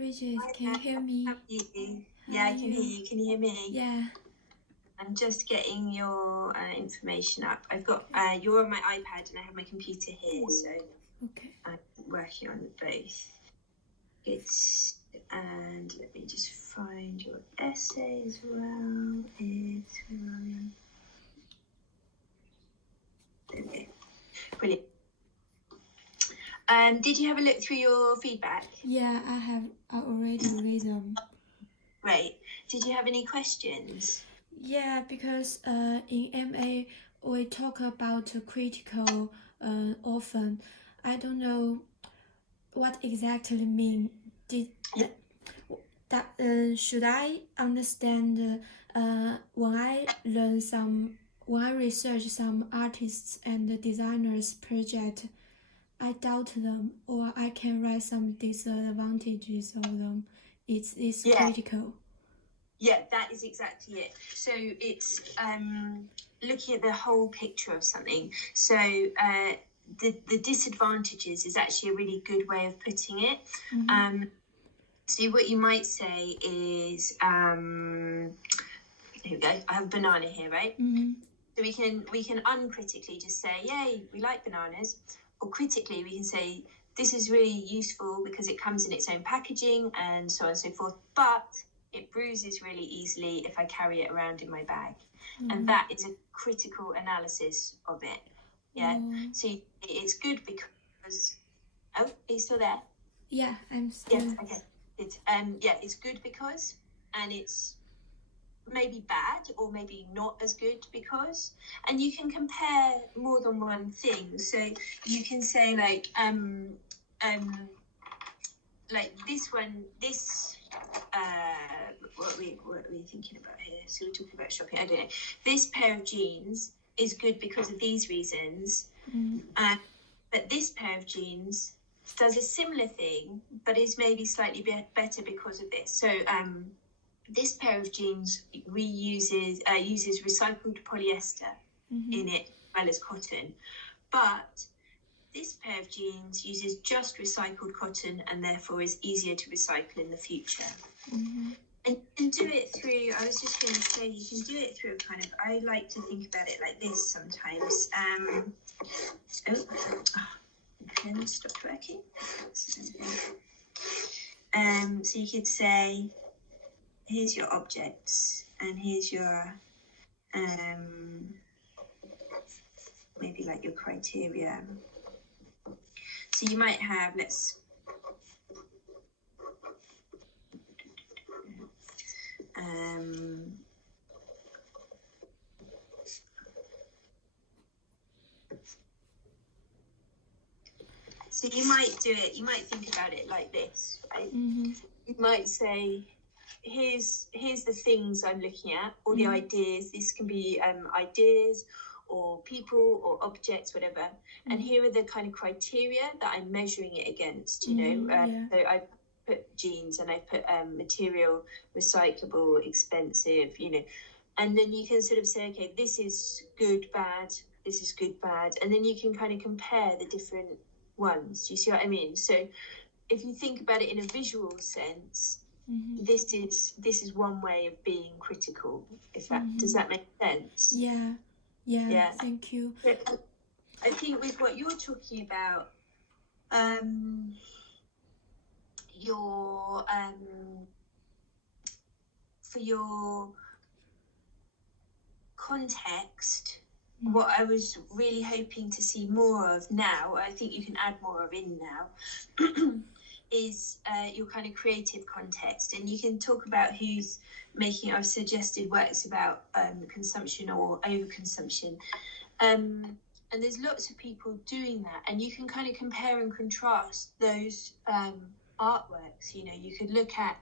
Bridget, Hi can you there. hear me? How are you? How Yeah, are I can hear you. Can you hear me? Yeah. I'm just getting your information up. I've got you're on my iPad and I have my computer here, so Okay. I'm working on both. And let me just find your essay as well. It's okay. Brilliant. Did you have a look through your feedback? Yeah, I already read them. Great. Did you have any questions? Yeah, because in MA we talk about critical often. I don't know what exactly mean. Should I understand when I research some artists and designers project, I doubt them or I can write some disadvantages of them. It's critical. Yeah, that is exactly it. So it's looking at the whole picture of something. So the disadvantages is actually a really good way of putting it. Mm-hmm. So what you might say is, here we go. I have a banana here, right? Mm-hmm. So we can uncritically just say, yay, we like bananas. Or critically, we can say, this is really useful because it comes in its own packaging and so on and so forth. But it bruises really easily if I carry it around in my bag. Mm-hmm. And that is a critical analysis of it. Yeah. So it's good because, oh, are you still there? Yeah, I'm still. Yes, okay. It's good because, and it's maybe bad or maybe not as good because, and you can compare more than one thing. So you can say like this one, what are we thinking about here? So we're talking about shopping. I don't know. This pair of jeans is good because of these reasons, but this pair of jeans does a similar thing, but is maybe slightly better because of this. So this pair of jeans uses recycled polyester in it as well as cotton, but this pair of jeans uses just recycled cotton and therefore is easier to recycle in the future. Mm-hmm. And you can do it through, I was just going to say, you can do it through kind of, I like to think about it like this sometimes. Pen stopped working. So you could say, here's your objects and here's your, maybe like your criteria. So you might have, so you might do it, you might think about it like this, right? Mm-hmm. You might say, here's the things I'm looking at, or the ideas. This can be ideas or people or objects, whatever. And here are the kind of criteria that I'm measuring it against, you know. So I put jeans and I put material, recyclable, expensive, you know. And then you can sort of say, okay, this is good, bad, this is good, bad. And then you can kind of compare the different ones. Do you see what I mean? So if you think about it in a visual sense, this is one way of being critical. If that does that make sense? Yeah. Thank you. I think with what you're talking about, for your context, what I was really hoping to see more of now, I think you can add more of in now, is your kind of creative context. And you can talk about who's making, I've suggested works about consumption or overconsumption. And there's lots of people doing that. And you can kind of compare and contrast those artworks. You know, you could look at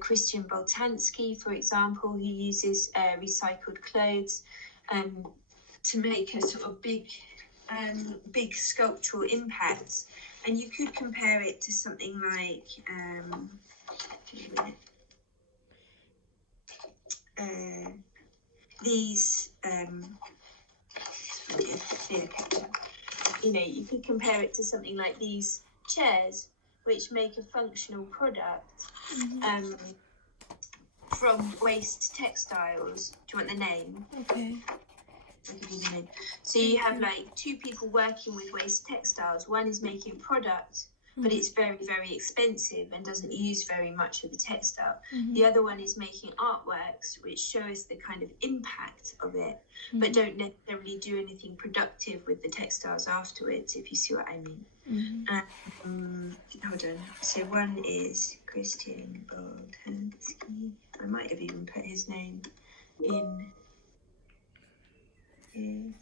Christian Boltanski, for example. He uses recycled clothes to make a sort of big sculptural impact. And you could compare it to something like these, you know, you could compare it to something like these chairs, which make a functional product from waste textiles. Do you want the name? Okay. I'll give you the name. So you have like two people working with waste textiles. One is making product, but it's very, very expensive and doesn't use very much of the textile. The other one is making artworks which show us the kind of impact of it, but don't necessarily do anything productive with the textiles afterwards, if you see what I mean. Hold on. So one is Christian Boltanski. I might have even put his name in here.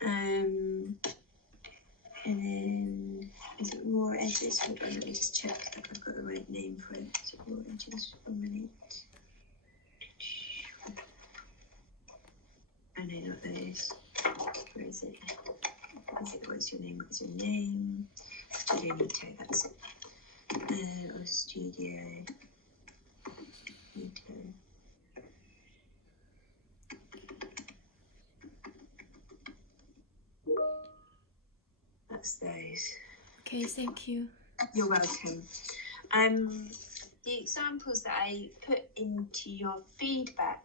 And then is it Raw Edges? Hold on, let me just check that I've got the right name for it. Is it Raw Edges? 1 minute. Oh no, not those. Where is it? What's your name? What's your name? Studio Nito, that's it. Or Studio Nito. That's those. Okay, thank you. You're welcome. The examples that I put into your feedback,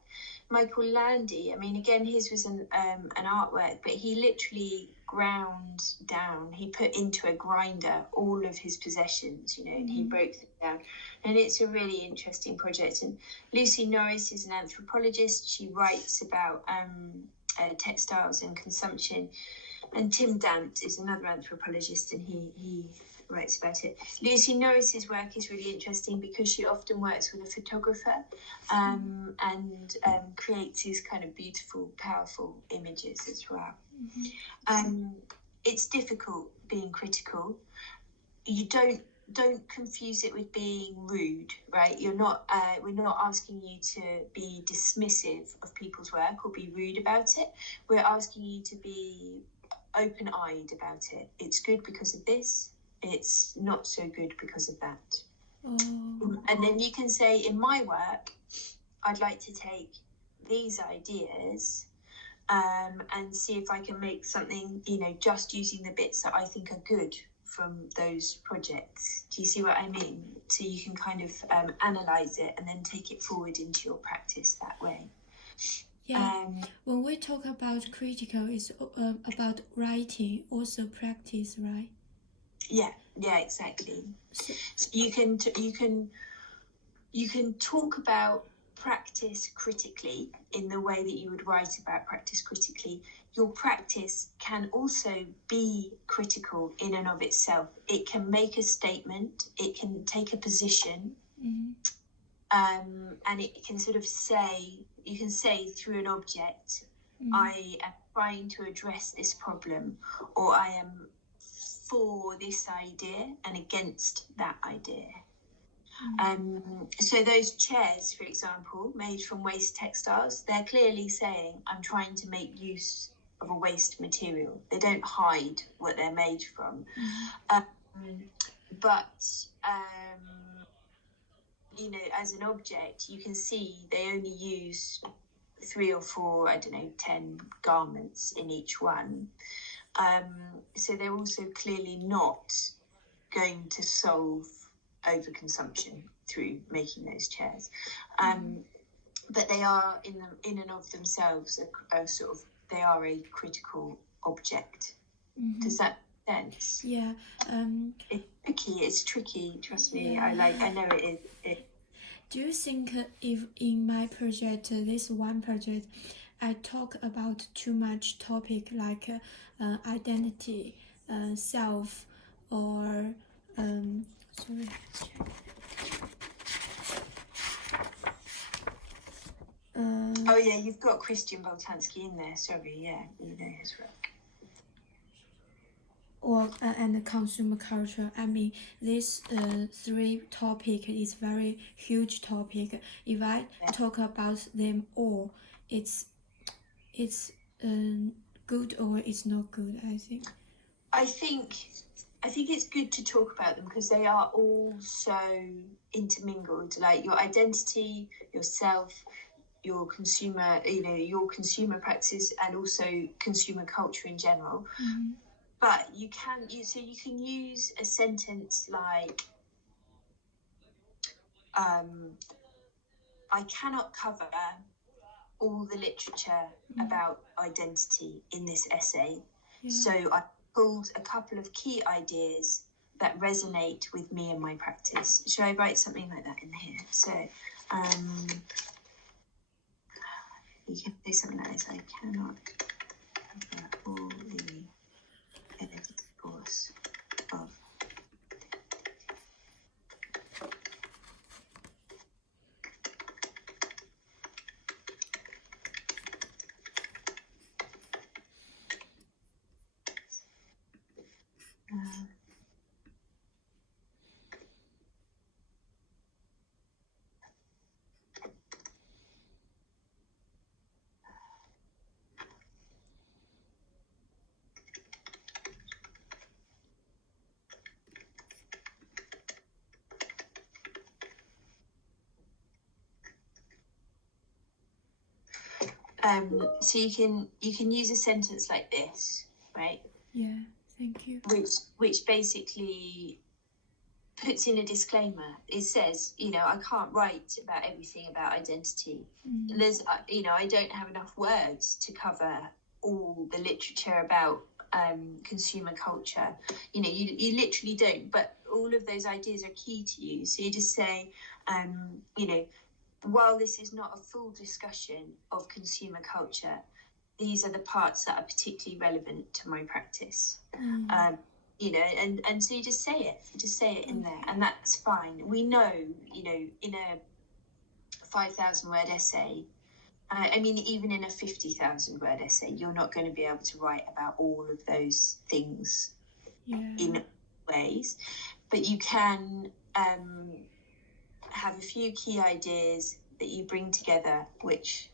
Michael Landy, I mean, again, his was an artwork, but he literally ground down, he put into a grinder all of his possessions, you know, and he broke them down. And it's a really interesting project. And Lucy Norris is an anthropologist. She writes about textiles and consumption. And Tim Dant is another anthropologist, and he writes about it. Lucy Norris's work is really interesting because she often works with a photographer and creates these kind of beautiful, powerful images as well. It's difficult being critical. You don't confuse it with being rude, right? You're not. We're not asking you to be dismissive of people's work or be rude about it. We're asking you to be open-eyed about it. It's good because of this. It's not so good because of that. And then you can say, in my work, I'd like to take these ideas and see if I can make something, you know, just using the bits that I think are good from those projects. Do you see what I mean? So you can kind of analyse it and then take it forward into your practice that way. Yeah, when we talk about critical, it's about writing, also practice, right? Yeah, exactly. So you can talk about practice critically in the way that you would write about practice critically. Your practice can also be critical in and of itself. It can make a statement. It can take a position. And it can sort of say, you can say through an object, I am trying to address this problem, or I am for this idea and against that idea. So those chairs, for example, made from waste textiles, they're clearly saying, I'm trying to make use of a waste material. They don't hide what they're made from. You know, as an object, you can see they only use 3 or 4, 10 garments in each one. So they're also clearly not going to solve overconsumption through making those chairs. But they are in and of themselves they are a critical object. Does that make sense? Yeah. It's tricky, trust me. Yeah. I know it is. Do you think if in my project, this one project, I talk about too much topic like identity, self, or sorry, let's check. Oh yeah, you've got Christian Boltanski in there. Sorry, yeah, you know his work. Or and consumer culture. I mean, this 3 topic is very huge topic. If I talk about them all, it's good or it's not good. I think it's good to talk about them because they are all so intermingled. Like your identity, yourself, your consumer, your consumer practices, and also consumer culture in general. but you can use a sentence like, I cannot cover all the literature about identity in this essay. Yeah. So I pulled a couple of key ideas that resonate with me and my practice. Should I write something like that in here? So you can say something like this: I cannot cover all the course of so you can use a sentence like this, right? Yeah, thank you. Which basically puts in a disclaimer. It says, I can't write about everything about identity. There's, I don't have enough words to cover all the literature about consumer culture. You literally don't, but all of those ideas are key to you. So you just say, while this is not a full discussion of consumer culture, these are the parts that are particularly relevant to my practice. And so you just say it in there, and that's fine. We know, in a 5,000 word essay, even in a 50,000 word essay, you're not going to be able to write about all of those things in ways, but you can have a few key ideas that you bring together which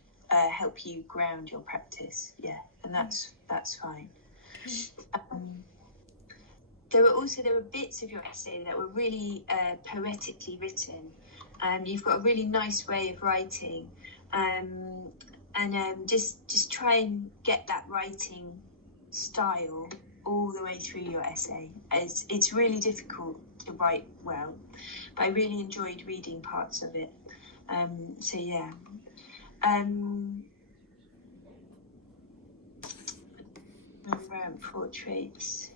help you ground your practice. Yeah, and that's fine. There were bits of your essay that were really poetically written. You've got a really nice way of writing, and just try and get that writing style all the way through your essay. It's really difficult to write well, but I really enjoyed reading parts of it. So yeah. Portraits.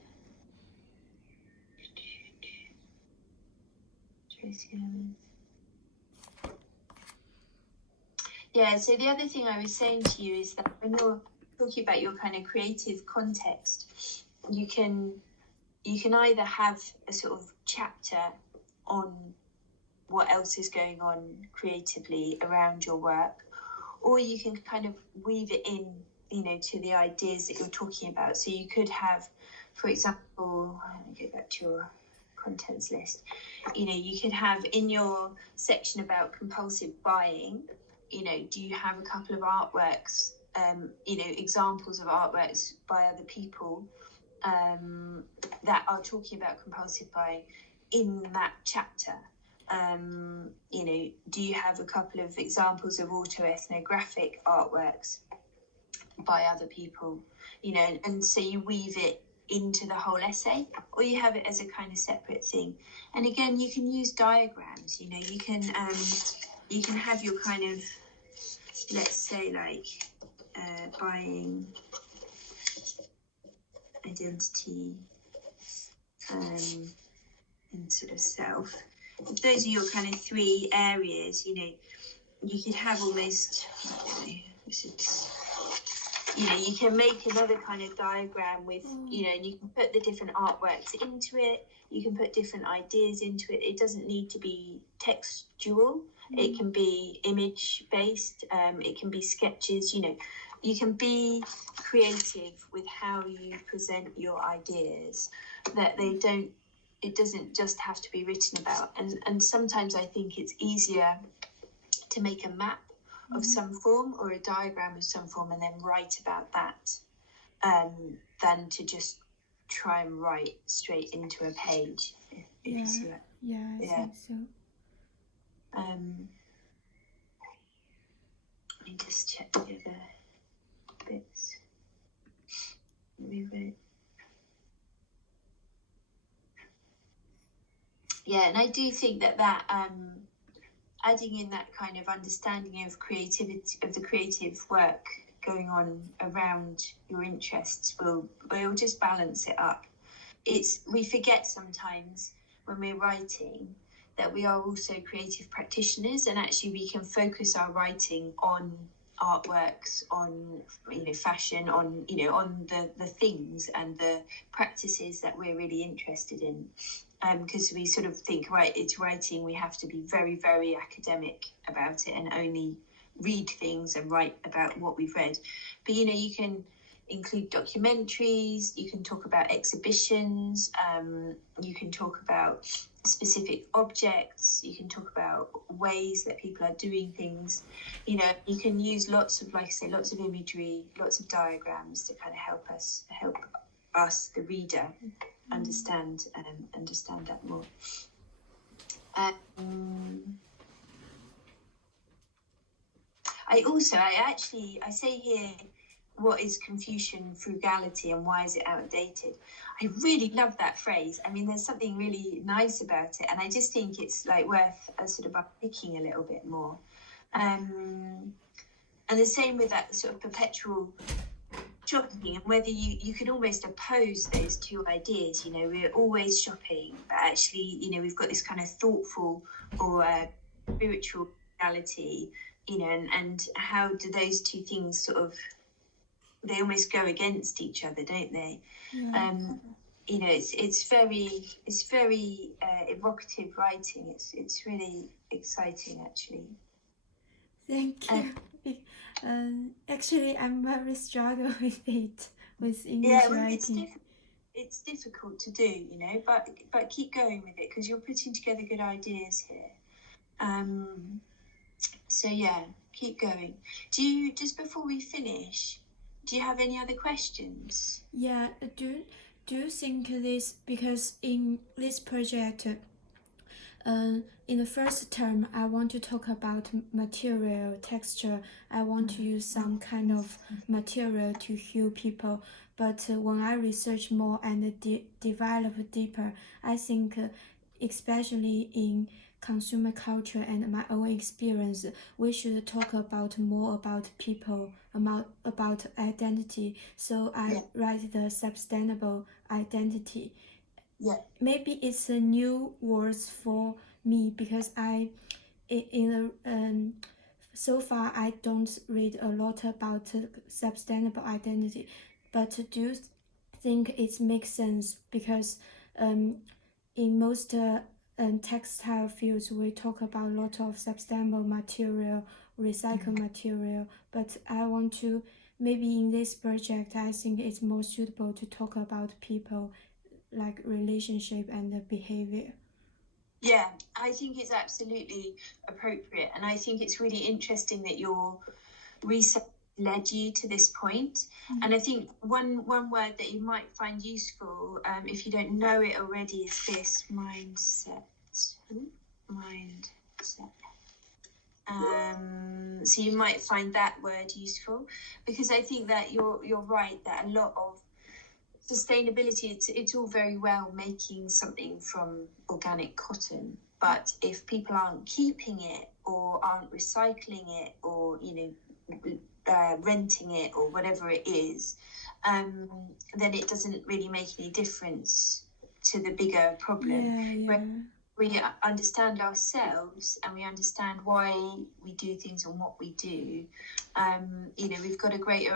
Yeah, so the other thing I was saying to you is that when you're talking about your kind of creative context, you can either have a sort of chapter on what else is going on creatively around your work, or you can kind of weave it in, to the ideas that you're talking about. So you could have, for example, let me go back to your contents list. You could have in your section about compulsive buying, do you have a couple of artworks, examples of artworks by other people that are talking about compulsive buying in that chapter? Do you have a couple of examples of autoethnographic artworks by other people? And so you weave it into the whole essay, or you have it as a kind of separate thing. And again, you can use diagrams. You can have your kind of, let's say, like buying, identity, and sort of self. If those are your kind of three areas, you could have almost, you can make another kind of diagram with, and you can put the different artworks into it. You can put different ideas into it. It doesn't need to be textual. It can be image-based. It can be sketches. You can be creative with how you present your ideas, that it doesn't just have to be written about. And sometimes I think it's easier to make a map of some form or a diagram of some form and then write about that than to just try and write straight into a page, if you see what. I think so. Let me just check the other bits we wrote. and I do think that adding in that kind of understanding of creativity, of the creative work going on around your interests will just balance it up. We forget sometimes when we're writing that we are also creative practitioners, and actually we can focus our writing on artworks, on fashion, on on the things and the practices that we're really interested in, because we sort of think, right, it's writing, we have to be very, very academic about it and only read things and write about what we've read. But you can include documentaries, you can talk about exhibitions, you can talk about specific objects, you can talk about ways that people are doing things. You can use lots of, like I say, lots of imagery, lots of diagrams to kind of help us, the reader, understand that more. I say here, what is Confucian frugality and why is it outdated? I really love that phrase. I mean, there's something really nice about it, and I just think it's like worth sort of unpicking a little bit more. And the same with that sort of perpetual shopping, and whether you could almost oppose those two ideas. We're always shopping, but actually, we've got this kind of thoughtful or spiritual reality, and how do those two things sort of, they almost go against each other, don't they? Yeah. It's very evocative writing. It's really exciting, actually. Thank you. Actually, I'm very struggle with it, with English writing. It's difficult to do, but keep going with it, because you're putting together good ideas here. So yeah, keep going. Just before we finish, do you have any other questions? Yeah, do you think this, because in this project, in the first term, I want to talk about material, texture. I want to use some kind of material to heal people. But when I research more and develop deeper, I think, especially in consumer culture and my own experience, we should talk more about people, about identity. So I write the sustainable identity. Yeah. Maybe it's a new words for me, because so far I don't read a lot about sustainable identity. But do you think it makes sense? Because in most textile fields, we talk about a lot of sustainable material, recycled material. But I want to, maybe in this project, I think it's more suitable to talk about people, like relationship and behavior. Yeah, I think it's absolutely appropriate, and I think it's really interesting that your research led you to this point. Mm-hmm. And I think one word that you might find useful, if you don't know it already, is this: mindset. So you might find that word useful, because I think that you're right that a lot of sustainability, it's all very well making something from organic cotton, but if people aren't keeping it or aren't recycling it or renting it or whatever it is, then it doesn't really make any difference to the bigger problem. Yeah. We understand ourselves and we understand why we do things and what we do. We've got a greater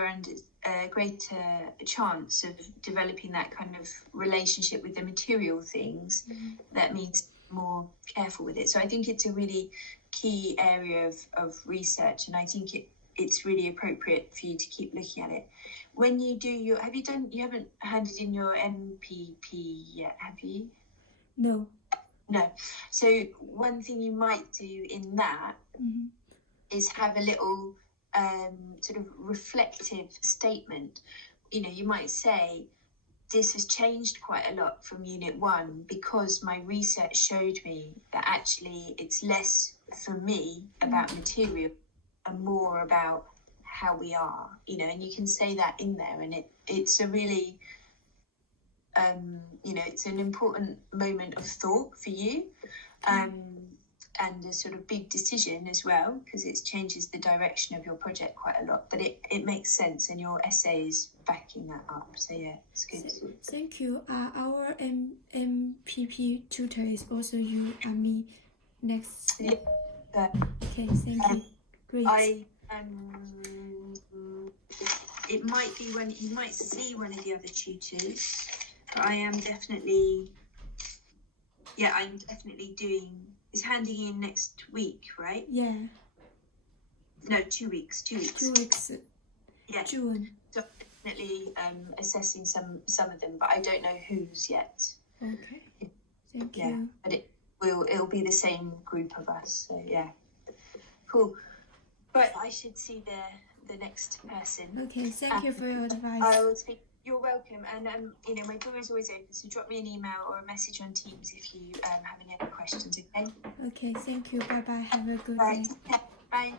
chance of developing that kind of relationship with the material things. Mm-hmm. That means more careful with it. So I think it's a really key area of research, and I think it's really appropriate for you to keep looking at it. When you do you haven't handed in your MPP yet, have you? No. So one thing you might do in that mm-hmm. is have a little sort of reflective statement. You might say, this has changed quite a lot from Unit 1 because my research showed me that actually it's less for me about material and more about how we are, and you can say that in there, and it's a really you know, it's an important moment of thought for you, and a sort of big decision as well, because it changes the direction of your project quite a lot. But it makes sense, and your essay is backing that up. So yeah, it's good. Thank you. Our MPP tutor is also you and me next. Yeah. Okay, thank you. Great. It might be when you might see one of the other tutors, but I am definitely, I'm definitely doing. Is handing in next week, right? Yeah. No, 2 weeks. 2 weeks. 2 weeks. Yeah. June. So definitely assessing some of them, but I don't know who's yet. Okay. Thank you. Yeah, but it'll be the same group of us. So yeah, cool. But I should see the next person. Okay, thank you for your advice. I will speak. You're welcome, and you know, my door is always open, so drop me an email or a message on Teams if you have any other questions. Okay. Okay, thank you. Bye bye. Have a good Right. day. Bye.